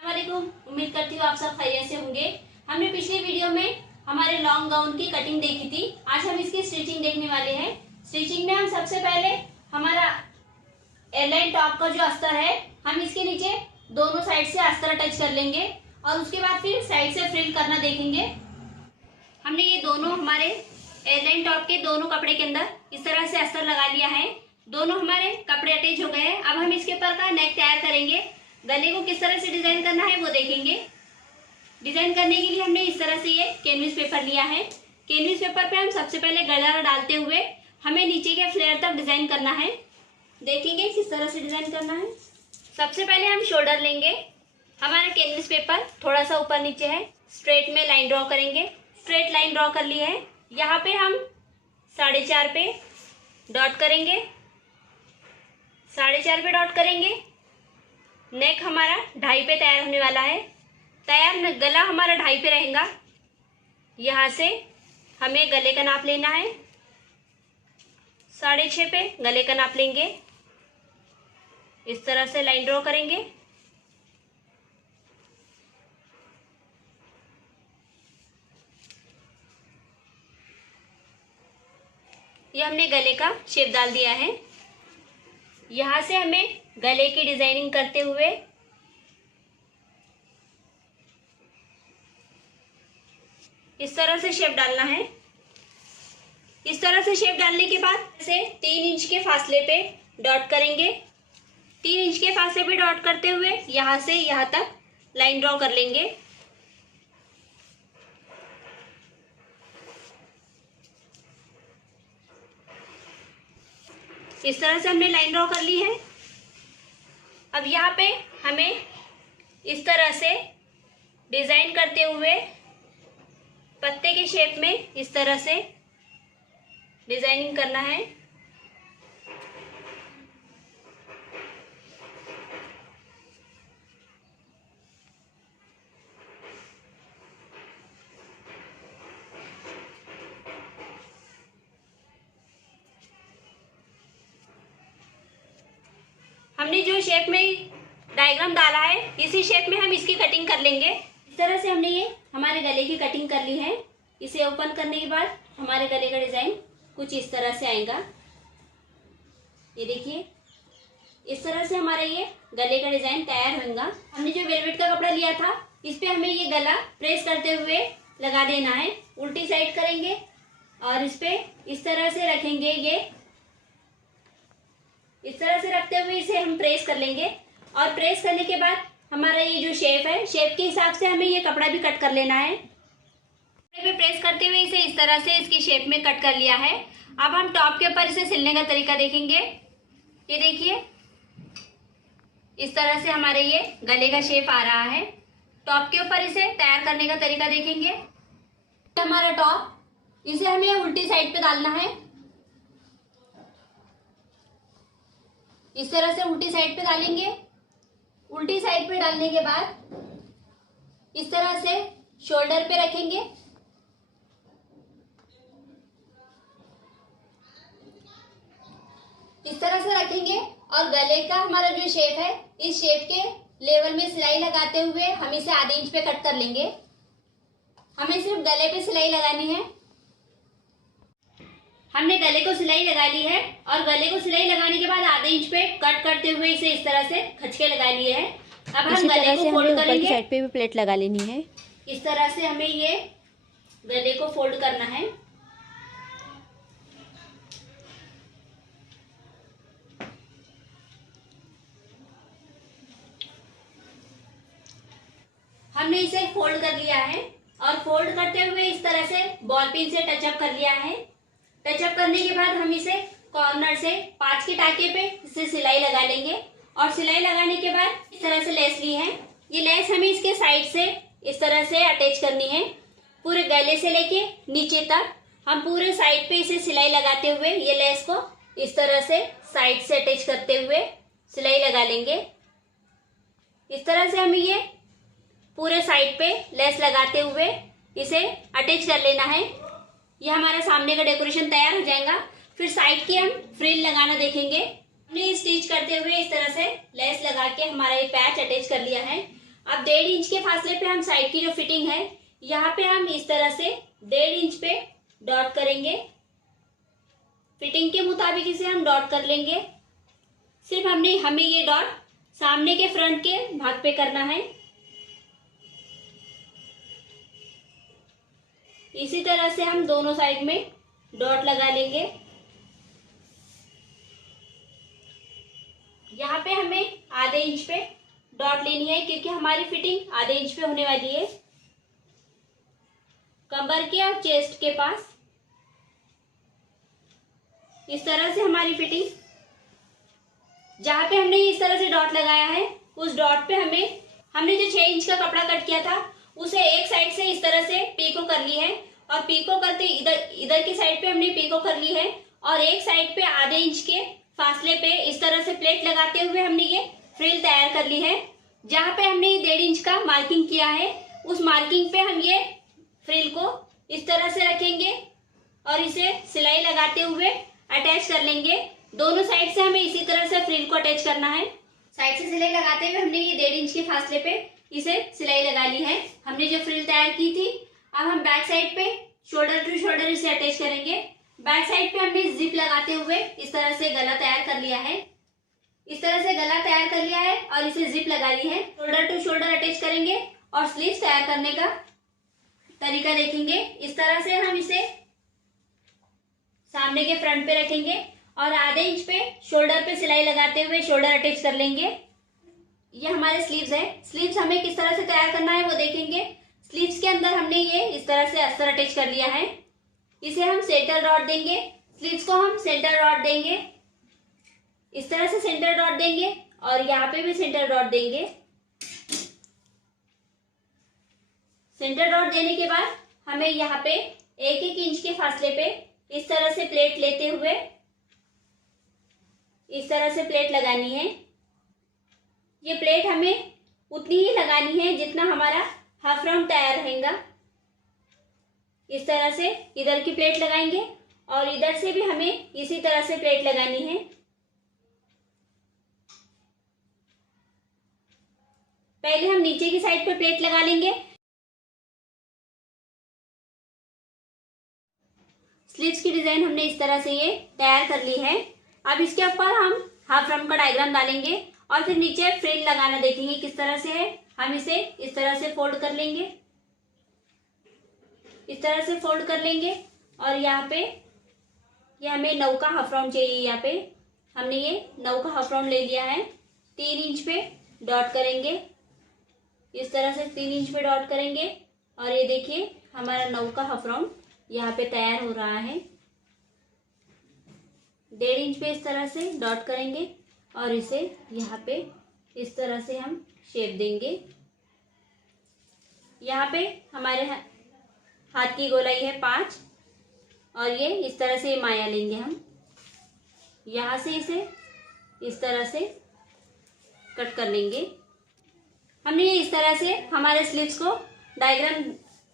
अस्सलामुअलैकुम। उम्मीद करती हूँ आप सब खैरियत से होंगे। हमने पिछली वीडियो में हमारे लॉन्ग गाउन की कटिंग देखी थी। आज हम इसकी स्टिचिंग देखने वाले हैं। स्टिचिंग में हम सबसे पहले हमारा एयरलाइन टॉप का जो अस्तर है, हम इसके नीचे दोनों साइड से अस्तर अटैच कर लेंगे और उसके बाद फिर साइड से फ्रिल करना देखेंगे। हमने ये दोनों हमारे एयरलाइन टॉप के दोनों कपड़े के अंदर इस तरह से अस्तर लगा लिया है। दोनों हमारे कपड़े अटैच हो गए हैं। अब हम इसके ऊपर का नेक तैयार करेंगे। गले को किस तरह से डिजाइन करना है वो देखेंगे। डिजाइन करने के लिए हमने इस तरह से ये कैनविस पेपर लिया है। कैनविस पेपर पे हम सबसे पहले गला डालते हुए हमें नीचे के फ्लेयर तक डिजाइन करना है। देखेंगे किस तरह से डिजाइन करना है। सबसे पहले हम शोल्डर लेंगे। हमारा कैनविस पेपर थोड़ा सा ऊपर नीचे है, स्ट्रेट में लाइन ड्रॉ करेंगे। स्ट्रेट लाइन ड्रॉ कर ली है। यहाँ पे हम 4.5 पे डॉट करेंगे, 4.5 पे डॉट करेंगे। नेक हमारा 2.5 पे तैयार होने वाला है। तैयार गला हमारा 2.5 पे रहेगा। यहाँ से हमें गले का नाप लेना है। 6.5 पे गले का नाप लेंगे। इस तरह से लाइन ड्रॉ करेंगे। ये हमने गले का शेप डाल दिया है। यहाँ से हमें गले की डिजाइनिंग करते हुए इस तरह से शेप डालना है। इस तरह से शेप डालने के बाद इसे 3 इंच के फासले पे डॉट करेंगे। 3 इंच के फासले पे डॉट करते हुए यहाँ से यहाँ तक लाइन ड्रॉ कर लेंगे। इस तरह से हमने लाइन ड्रॉ कर ली है। अब यहाँ पे हमें इस तरह से डिजाइन करते हुए पत्ते के शेप में इस तरह से डिजाइनिंग करना है। हमने जो शेप में डायग्राम डाला है, इसी शेप में हम इसकी कटिंग कर लेंगे। इस तरह से हमने ये हमारे गले की कटिंग कर ली है। इसे ओपन करने के बाद हमारे गले का डिजाइन कुछ इस तरह से आएगा। ये देखिए, इस तरह से हमारा ये गले का डिजाइन तैयार होगा। हमने जो वेलवेट का कपड़ा लिया था, इस पे हमें ये गला प्रेस करते हुए लगा देना है। उल्टी साइड करेंगे और इस पे इस तरह से रखेंगे। ये इस तरह से रखते हुए इसे हम प्रेस कर लेंगे और प्रेस करने के बाद हमारा ये जो शेप है, शेप के हिसाब से हमें ये कपड़ा भी कट कर लेना है। कपड़े पे प्रेस करते हुए इसे इस तरह से इसकी शेप में कट कर लिया है। अब हम टॉप के ऊपर इसे सिलने का तरीका देखेंगे। ये देखिए, इस तरह से हमारे ये गले का शेप आ रहा है। टॉप के ऊपर इसे तैयार करने का तरीका देखेंगे। हमारा टॉप, इसे हमें उल्टी साइड पे डालना है। इस तरह से उल्टी साइड पे डालेंगे। उल्टी साइड पे डालने के बाद इस तरह से शोल्डर पे रखेंगे। इस तरह से रखेंगे और गले का हमारा जो शेप है, इस शेप के लेवल में सिलाई लगाते हुए हम इसे आधे इंच पे कट कर लेंगे। हमें सिर्फ गले पे सिलाई लगानी है। हमने गले को सिलाई लगा ली है और गले को सिलाई लगाने के बाद आधे इंच पे कट करते हुए इसे इस तरह से खचके लगा लिए है। अब हम गले को फोल्ड करेंगे। साइड पे भी प्लेट लगा लेनी है। इस तरह से हमें ये गले को फोल्ड करना है। हमने इसे फोल्ड कर लिया है और फोल्ड करते हुए इस तरह से बॉल पिन से टचअप कर लिया है। टचअप करने के बाद हम इसे कॉर्नर से 5 के टाके पे इसे सिलाई लगा लेंगे और सिलाई लगाने के बाद इस तरह से लेस ली है। ये लेस हमें इसके साइड से इस तरह से अटैच करनी है। पूरे गले से लेके नीचे तक हम पूरे साइड पे इसे सिलाई लगाते हुए ये लेस को इस तरह से साइड से अटैच करते हुए सिलाई लगा लेंगे। इस तरह से हमें ये पूरे साइड पे लेस लगाते हुए इसे अटैच कर लेना है। ये हमारा सामने का डेकोरेशन तैयार हो जाएगा। फिर साइड की हम फ्रिल लगाना देखेंगे। हमने स्टिच करते हुए इस तरह से लेस लगा के हमारा ये पैच अटैच कर लिया है। अब 1.5 इंच के फासले पे हम साइड की जो फिटिंग है यहाँ पे हम इस तरह से 1.5 इंच पे डॉट करेंगे। फिटिंग के मुताबिक इसे हम डॉट कर लेंगे। सिर्फ हमें ये डॉट सामने के फ्रंट के भाग पे करना है। इसी तरह से हम दोनों साइड में डॉट लगा लेंगे। यहाँ पे हमें आधे इंच पे डॉट लेनी है क्योंकि हमारी फिटिंग आधे इंच पे होने वाली है, कमर के और चेस्ट के पास। इस तरह से हमारी फिटिंग, जहाँ पे हमने इस तरह से डॉट लगाया है उस डॉट पे हमने जो 6 इंच का कपड़ा कट किया था उसे एक साइड से इस तरह से पीको कर ली है और पीको करते इधर की साइड पे हमने पीको कर ली है और एक साइड पे आधे इंच के फासले पे इस तरह से प्लेट लगाते हुए हमने ये फ्रिल तैयार कर ली है। जहाँ पे हमने 1.5 इंच का मार्किंग किया है उस मार्किंग पे हम ये फ्रिल को इस तरह से रखेंगे और इसे सिलाई लगाते हुए अटैच कर लेंगे। दोनों साइड से हमें इसी तरह से फ्रिल को अटैच करना है। साइड से सिलाई लगाते हुए हमने ये 1.5 इंच के फासले पे इसे सिलाई लगा ली है। हमने जो फ्रिल तैयार की थी, अब हम बैक साइड पे शोल्डर टू शोल्डर इसे अटैच करेंगे। बैक साइड पे हमने जिप लगाते हुए इस तरह से गला तैयार कर लिया है। इस तरह से गला तैयार कर लिया है और इसे जिप लगा ली है। शोल्डर टू शोल्डर अटैच करेंगे और स्लीव्स तैयार करने का तरीका देखेंगे। इस तरह से हम इसे सामने के फ्रंट पे रखेंगे और आधे इंच पे शोल्डर पे सिलाई लगाते हुए शोल्डर अटैच कर लेंगे। ये हमारे स्लीव्स है। स्लीव्स हमें किस तरह से तैयार करना है वो देखेंगे। स्लीव्स के अंदर हमने ये इस तरह से अस्तर अटैच कर लिया है। इसे हम सेंटर डॉट देंगे। स्लीव्स को हम सेंटर डॉट देंगे। इस तरह से सेंटर डॉट देंगे और यहाँ पे भी सेंटर डॉट देंगे। सेंटर डॉट देने के बाद हमें यहाँ पे 1-1 इंच के फासले पे इस तरह से प्लेट लेते हुए इस तरह से प्लेट लगानी है। ये प्लेट हमें उतनी ही लगानी है जितना हमारा हाफ राउंड तैयार रहेगा। इस तरह से इधर की प्लेट लगाएंगे और इधर से भी हमें इसी तरह से प्लेट लगानी है। पहले हम नीचे की साइड पे प्लेट लगा लेंगे। स्लीव्स की डिजाइन हमने इस तरह से ये तैयार कर ली है। अब इसके ऊपर हम हाफ राउंड का डायग्राम डालेंगे और फिर नीचे फ्रिल लगाना देखेंगे किस तरह से है। हम इसे इस तरह से फोल्ड कर लेंगे, इस तरह से फोल्ड कर लेंगे और यहाँ पे ये हमें 9 का हाफ राउंड चाहिए। यहाँ पे हमने ये 9 का हाफ राउंड ले लिया है। 3 इंच पे डॉट करेंगे, इस तरह से 3 इंच पे डॉट करेंगे और ये देखिए हमारा 9 का हाफ राउंड यहाँ पे तैयार हो रहा है। 1.5 इंच पे इस तरह से डॉट करेंगे और इसे यहाँ पे इस तरह से हम शेप देंगे। यहाँ पे हमारे हाथ की गोलाई है 5 और ये इस तरह से माया लेंगे हम। यहाँ से इसे इस तरह से कट कर लेंगे। हमने ये इस तरह से हमारे स्लीव्स को डायग्राम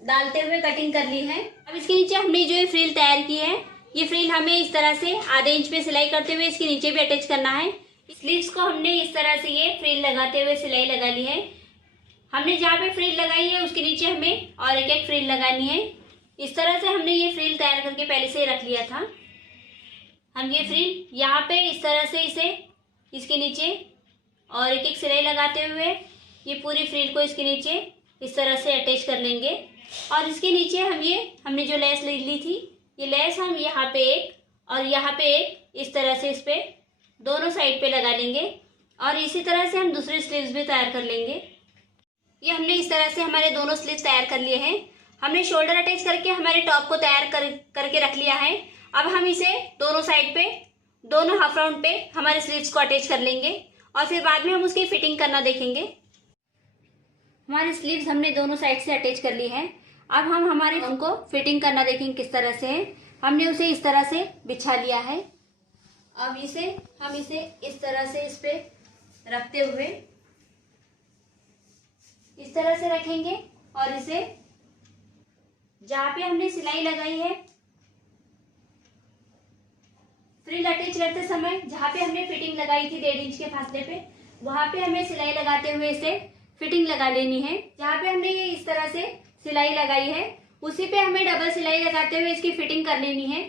डालते हुए कटिंग कर ली है। अब इसके नीचे हमने जो ये फ्रिल तैयार की है, ये फ्रिल हमें इस तरह से आधे इंच पे सिलाई करते हुए इसके नीचे भी अटैच करना है। स्लीव्स को हमने इस तरह से ये फ्रिल लगाते हुए सिलाई लगा ली है। हमने जहाँ पे फ्रिल लगाई है उसके नीचे हमें और एक फ्रिल लगानी है। इस तरह से हमने ये फ्रिल तैयार करके पहले से ही रख लिया था। हम ये फ्रिल यहाँ पे इस तरह से इसे इसके नीचे और एक सिलाई लगाते हुए ये पूरी फ्रिल को इसके नीचे इस तरह से अटैच कर लेंगे। और इसके नीचे हमने जो लेस ले ली थी, ये लेस हम यहाँ पे एक और यहाँ पे एक इस तरह से इस पे दोनों साइड पे लगा लेंगे और इसी तरह से हम दूसरे स्लीव्स भी तैयार कर लेंगे। ये हमने इस तरह से हमारे दोनों स्लीव्स तैयार कर लिए हैं। हमने शोल्डर अटैच करके हमारे टॉप को तैयार करके रख लिया है। अब हम इसे दोनों साइड पे दोनों हाफ राउंड पे हमारे स्लीव्स को अटैच कर लेंगे और फिर बाद में हम उसकी फिटिंग करना देखेंगे। हमारे स्लीव्स हमने दोनों साइड से अटैच कर ली है। अब हम हमारे उनको फिटिंग करना देखेंगे किस तरह से है। हमने उसे इस तरह से बिछा लिया है। अब हम इसे इस तरह से इस पे रखते हुए इस तरह से रखेंगे और इसे जहाँ पे हमने सिलाई लगाई है फ्रिल अटैच करते समय जहाँ पे हमने फिटिंग लगाई थी 1.5 इंच के फासले पे, वहां पे हमें सिलाई लगाते हुए इसे फिटिंग लगा लेनी है। जहाँ पे हमने ये इस तरह से सिलाई लगाई है उसी पे हमें डबल सिलाई लगाते हुए इसकी फिटिंग कर लेनी है।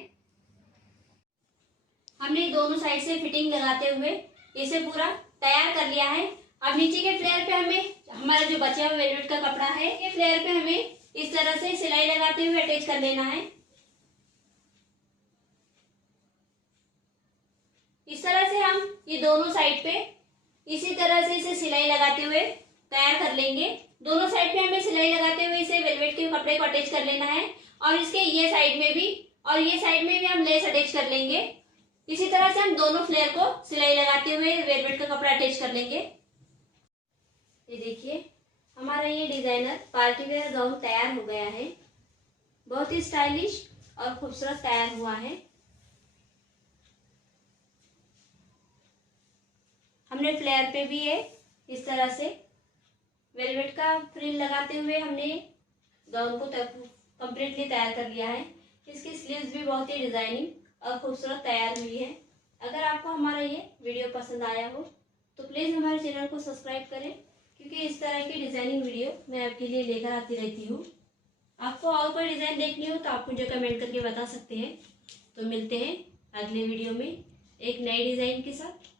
हमने दोनों साइड से फिटिंग लगाते हुए इसे पूरा तैयार कर लिया है। अब नीचे के फ्लेयर पे हमें हमारा जो बचा हुआ वेलवेट का कपड़ा है ये फ्लेयर पे हमें इस तरह से सिलाई लगाते हुए अटैच कर लेना है। इस तरह से हम ये दोनों साइड पे इसी तरह से इसे सिलाई लगाते हुए तैयार कर लेंगे। दोनों साइड पे हमें सिलाई लगाते हुए इसे वेलवेट के कपड़े को अटैच कर लेना है और इसके ये साइड में भी और ये साइड में भी हम लेस अटैच कर लेंगे। इसी तरह से हम दोनों फ्लेयर को सिलाई लगाते हुए वेलवेट का कपड़ा अटैच कर लेंगे। ये देखिए हमारा ये डिजाइनर पार्टी वेयर गाउन तैयार हो गया है। बहुत ही स्टाइलिश और खूबसूरत तैयार हुआ है। हमने फ्लेयर पे भी ये इस तरह से वेलवेट का फ्रिल लगाते हुए हमने गाउन को कंप्लीटली तैयार कर लिया है। इसकी स्लीव्स भी बहुत ही डिजाइनिंग और खूबसूरत तैयार हुई है। अगर आपको हमारा ये वीडियो पसंद आया हो तो प्लीज़ हमारे चैनल को सब्सक्राइब करें, क्योंकि इस तरह की डिजाइनिंग वीडियो मैं आपके लिए लेकर आती रहती हूँ। आपको और कोई डिज़ाइन देखनी हो तो आप मुझे कमेंट करके बता सकते हैं। तो मिलते हैं अगले वीडियो में एक नए डिज़ाइन के साथ।